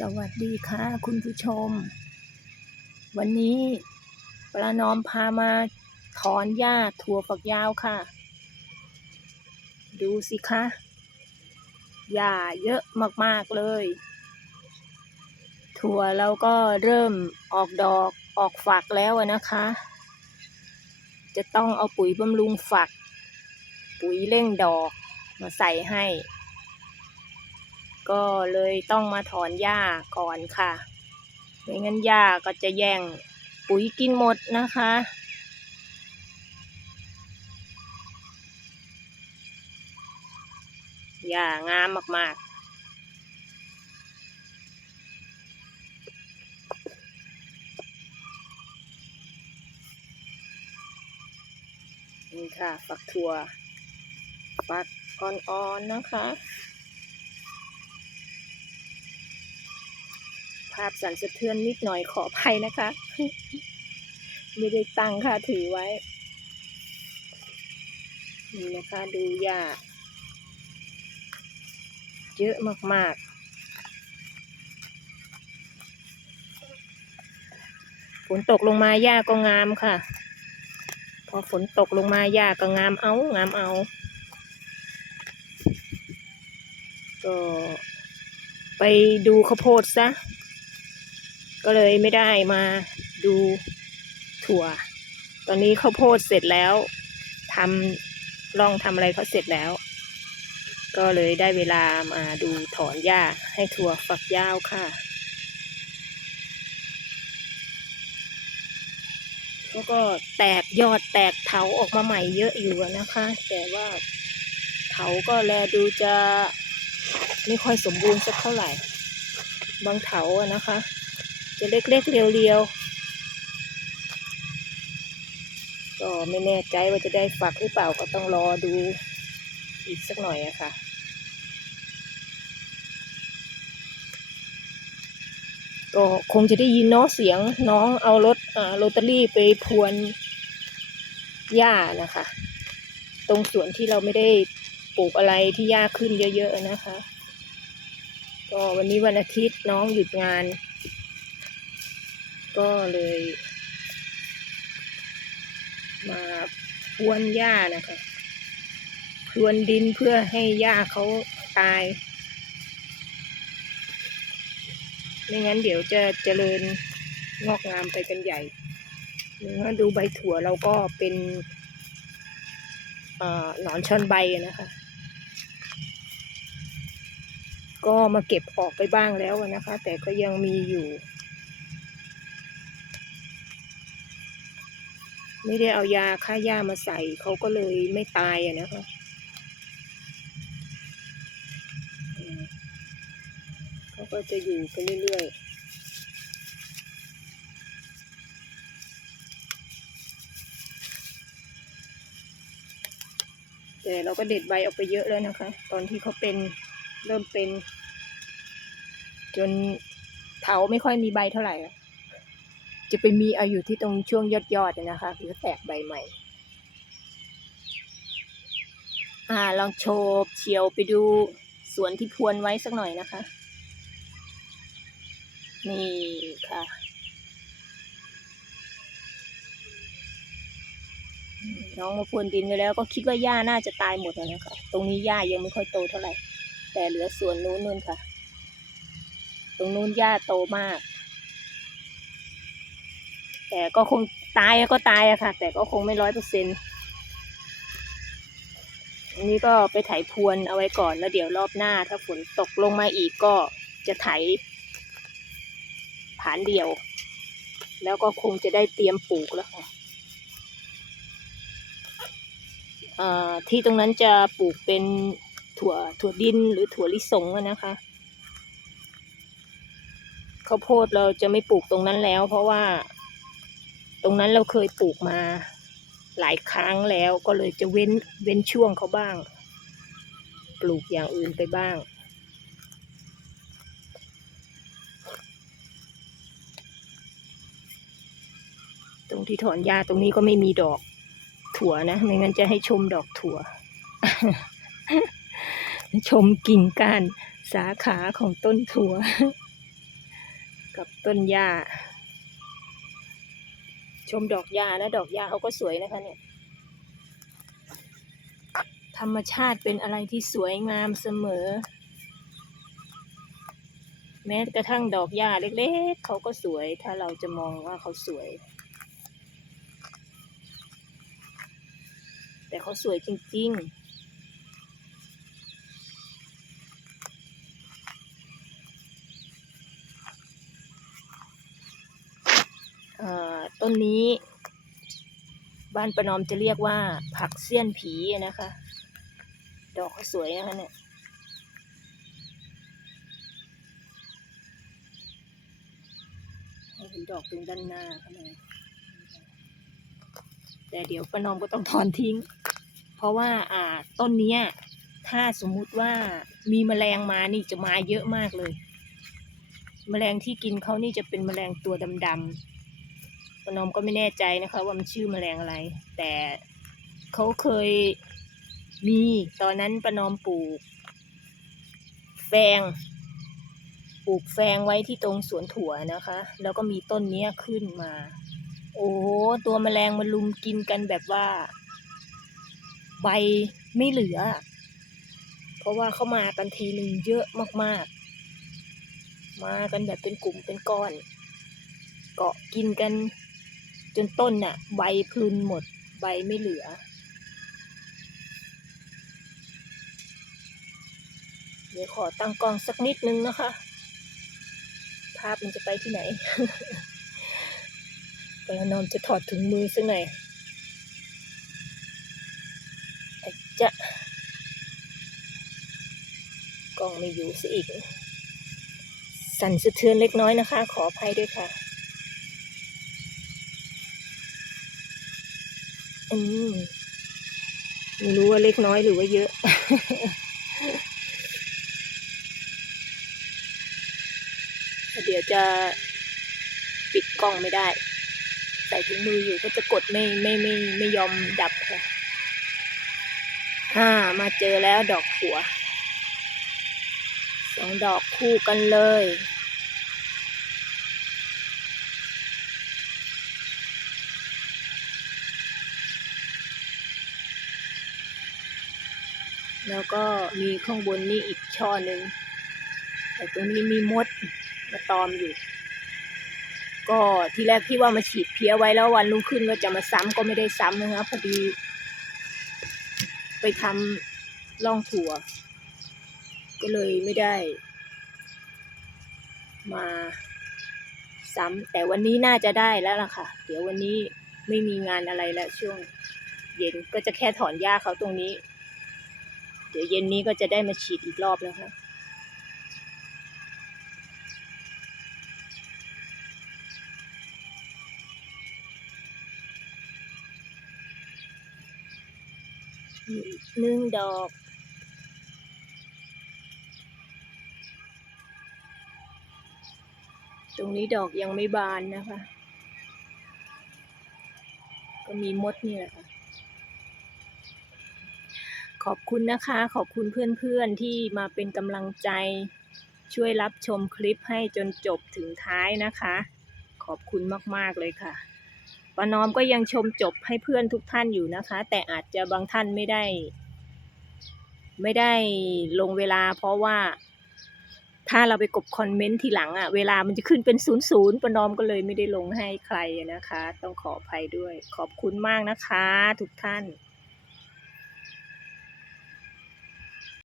สวัสดีค่ะ คุณผู้ชม วันนี้ประนอมพามาถอนหญ้าถั่วฝักยาวค่ะ ดูสิคะหญ้าเยอะมากๆเลย ถั่วเราก็เริ่มออกดอกออกฝักแล้วนะคะ จะต้องเอาปุ๋ยบำรุงฝัก ปุ๋ยเร่งดอกมาใส่ให้ ก็เลยต้องมาถอนหญ้าก่อนค่ะ ไม่งั้นหญ้าก็จะแย่งปุ๋ยกินหมดนะคะ หญ้างามมากๆนี่ค่ะ ฝักถั่ว ฝักอ่อนๆนะคะ ภาพสั่นสะเทือนนิดหน่อยขออภัยนะคะ ไม่ได้ตั้งค่ะถือไว้ นี่นะคะดูหญ้าเยอะมากๆ ฝนตกลงมาหญ้าก็งามค่ะ พอฝนตกลงมาหญ้าก็งามเอางามเอาก็ไปดูข้าวโพดซะ ก็เลยไม่ได้มาดูถั่ว ตอนนี้ข้าวโพดเสร็จแล้วทำลองทำอะไรเขาเสร็จแล้ว ก็เลยได้เวลามาดูถอนหญ้าให้ถั่วฝักยาวค่ะแล้วก็แตกยอดแตกเถาออกมาใหม่เยอะอยู่นะคะ แต่ว่าเถาก็แลดูจะไม่ค่อยสมบูรณ์สักเท่าไหร่ บางเถาอะนะคะ จะเล็กๆเรียวๆ ก็ไม่แน่ใจว่าจะได้ฝักหรือเปล่าก็ต้องรอดูอีกสักหน่อยอะค่ะ ก็คงจะได้ยินเนาะเสียงน้องเอารถอ่าโรตารี่ไปพรวนหญ้านะคะ ตรงส่วนที่เราไม่ได้ปลูกอะไรที่หญ้าขึ้นเยอะ ๆ นะคะ ก็วันนี้วันอาทิตย์น้องหยุดงาน ก็เลยมาพรวนหญ้านะคะพรวนดินเพื่อให้หญ้าเขาตาย ไม่งั้นเดี๋ยวจะเจริญงอกงามไปกันใหญ่ถ้าดูใบถั่วเราก็เป็นหนอนชอนใบนะคะ ก็มาเก็บออกไปบ้างแล้วนะคะ แต่ก็ยังมีอยู่ ไม่ได้เอายาฆ่าหญ้ามาใส่เขาก็เลยไม่ตายอะนะคะเขาก็จะอยู่ไปเรื่อยๆแต่เราก็เด็ดใบออกไปเยอะแล้วนะคะ ตอนที่เขาเป็นเริ่มเป็น จนเถาไม่ค่อยมีใบเท่าไหร่ จะไปมีเอาอยู่ที่ตรงช่วงยอดยอดๆนะคะคือแตกใบใหม่ อ่าลองโชว์เฉียวไปดูสวนที่พรวนไว้สักหน่อยนะคะ นี่ค่ะน้องมาพรวนดินไปแล้วก็คิดว่าหญ้าน่าจะตายหมดแล้วนะคะ ตรงนี้หญ้ายังไม่ค่อยโตเท่าไหร่ แต่เหลือส่วนนู้นนู่นค่ะ ตรงนู้นหญ้าโตมาก แต่ก็คงตายก็ตายอะค่ะ แต่ก็คงไม่ร้อยเปอร์เซ็นต์อันนี้ก็ไปไถพรวนเอาไว้ก่อนแล้วเดี๋ยวรอบหน้า ถ้าฝนตกลงมาอีกก็จะไถผานเดียว แล้วก็คงจะได้เตรียมปลูกแล้วค่ะเอ่อที่ตรงนั้นจะปลูกเป็นถั่วถั่วดินหรือถั่วลิสงอะนะคะข้าวโพดเราจะไม่ปลูกตรงนั้นแล้ว เพราะว่า ตรงนั้นเราเคยปลูกมาหลายครั้งแล้วก็เลยจะเว้นเว้นช่วงเขาบ้าง ปลูกอย่างอื่นไปบ้าง ตรงที่ถอนหญ้าตรงนี้ก็ไม่มีดอกถั่วนะ ไม่งั้นจะให้ชมดอกถั่ว ชมกิ่งก้านสาขาของต้นถั่ว กับต้นหญ้า ชมดอกยานะดอกยาเขาก็สวยนะคะเนี่ย ธรรมชาติเป็นอะไรที่สวยงามเสมอ แม้กระทั่งดอกหญ้าเล็กๆ เขาก็สวย ถ้าเราจะมองว่าเขาสวย แต่เขาสวยจริง ๆ ต้นนี้ บ้านประนอมจะเรียกว่า ผักเสี้ยนผีนะคะ ดอกเขาสวยนะคะเนี่ยให้เห็นดอกตรงด้านหน้าเขาเลยแต่เดี๋ยวประนอมก็ต้องถอนทิ้ง เพราะว่าอ่าต้นนี้ถ้าสมมุติว่ามีแมลงมานี่จะมาเยอะมากเลย แมลงที่กินเขานี่จะเป็นแมลงตัวดำๆ ปนอมก็ไม่แน่ใจนะคะ ว่ามันชื่อมแมลงอะไร แต่เขาเคยมีตอนนั้นปนอมปลูก แฟงปลูกแฟงไว้ที่ตรงสวนถั่วนะคะ แล้วก็มีต้นนี้ขึ้นมา โอ้โหตัวแมลงมันลุมกินกันแบบว่า ใบไม่เหลือ เพราะว่าเขามากันทีหนึ่งเยอะมากๆ มากันแบบเป็นกลุ่มเป็นก้อน เกาะกินกัน จนต้นน่ะใบพลุนหมดใบไม่เหลือ เดี๋ยวขอตั้งกล้องสักนิดนึงนะคะ ภาพมันจะไปที่ไหนไปนอนจะถอดถุงมือสักหน่อยอาจจะกล้องไม่อยู่ซะอีก สั่นสะเทือนเล็กน้อยนะคะ ขออภัยด้วยค่ะ อืมไม่รู้ว่าเล็กน้อยหรือว่าเยอะ เดี๋ยวจะปิดกล้องไม่ได้ ใส่ถุงมืออยู่ก็จะกดไม่ไม่ไม่ไม่ยอมดับค่ะอ่า มาเจอแล้วดอกถั่วสองดอกคู่กันเลย แล้วก็มีข้างบนนี่อีกช่อหนึ่งแต่ตรงนี้มีมดมาตอมอยู่ ก็ทีแรกที่ว่ามาฉีดเพี้ยไว้แล้ววันรุ่งขึ้นก็จะมาซ้ำก็ไม่ได้ซ้ำนะคะพอดี ไปทำร่องถั่ว ก็เลยไม่ได้ มาซ้ำแต่วันนี้น่าจะได้แล้วล่ะค่ะ เดี๋ยววันนี้ไม่มีงานอะไรแล้วช่วง เย็นก็จะแค่ถอนหญ้าเขาตรงนี้ เดี๋ยวเย็นนี้ก็จะได้มาฉีดอีกรอบแล้วค่ะหนึ่งดอกตรงนี้ดอกยังไม่บานนะคะ ก็มีมดนี่แหละค่ะ ขอบคุณนะคะ ขอบคุณเพื่อนๆที่มาเป็นกำลังใจ ช่วยรับชมคลิปให้จนจบถึงท้ายนะคะ ขอบคุณมากๆเลยค่ะป้านอมก็ยังชมจบให้เพื่อนทุกท่านอยู่นะคะ แต่อาจจะบางท่านไม่ได้ ไม่ได้ลงเวลา เพราะว่า ถ้าเราไปกดคอมเมนต์ทีหลังอะ่ะ เวลามันจะขึ้นเป็นศูนย์ศูนย์ประนอมก็เลยไม่ได้ลงให้ใครนะคะ ต้องขออภัยด้วย ขอบคุณมากนะคะ ทุกท่าน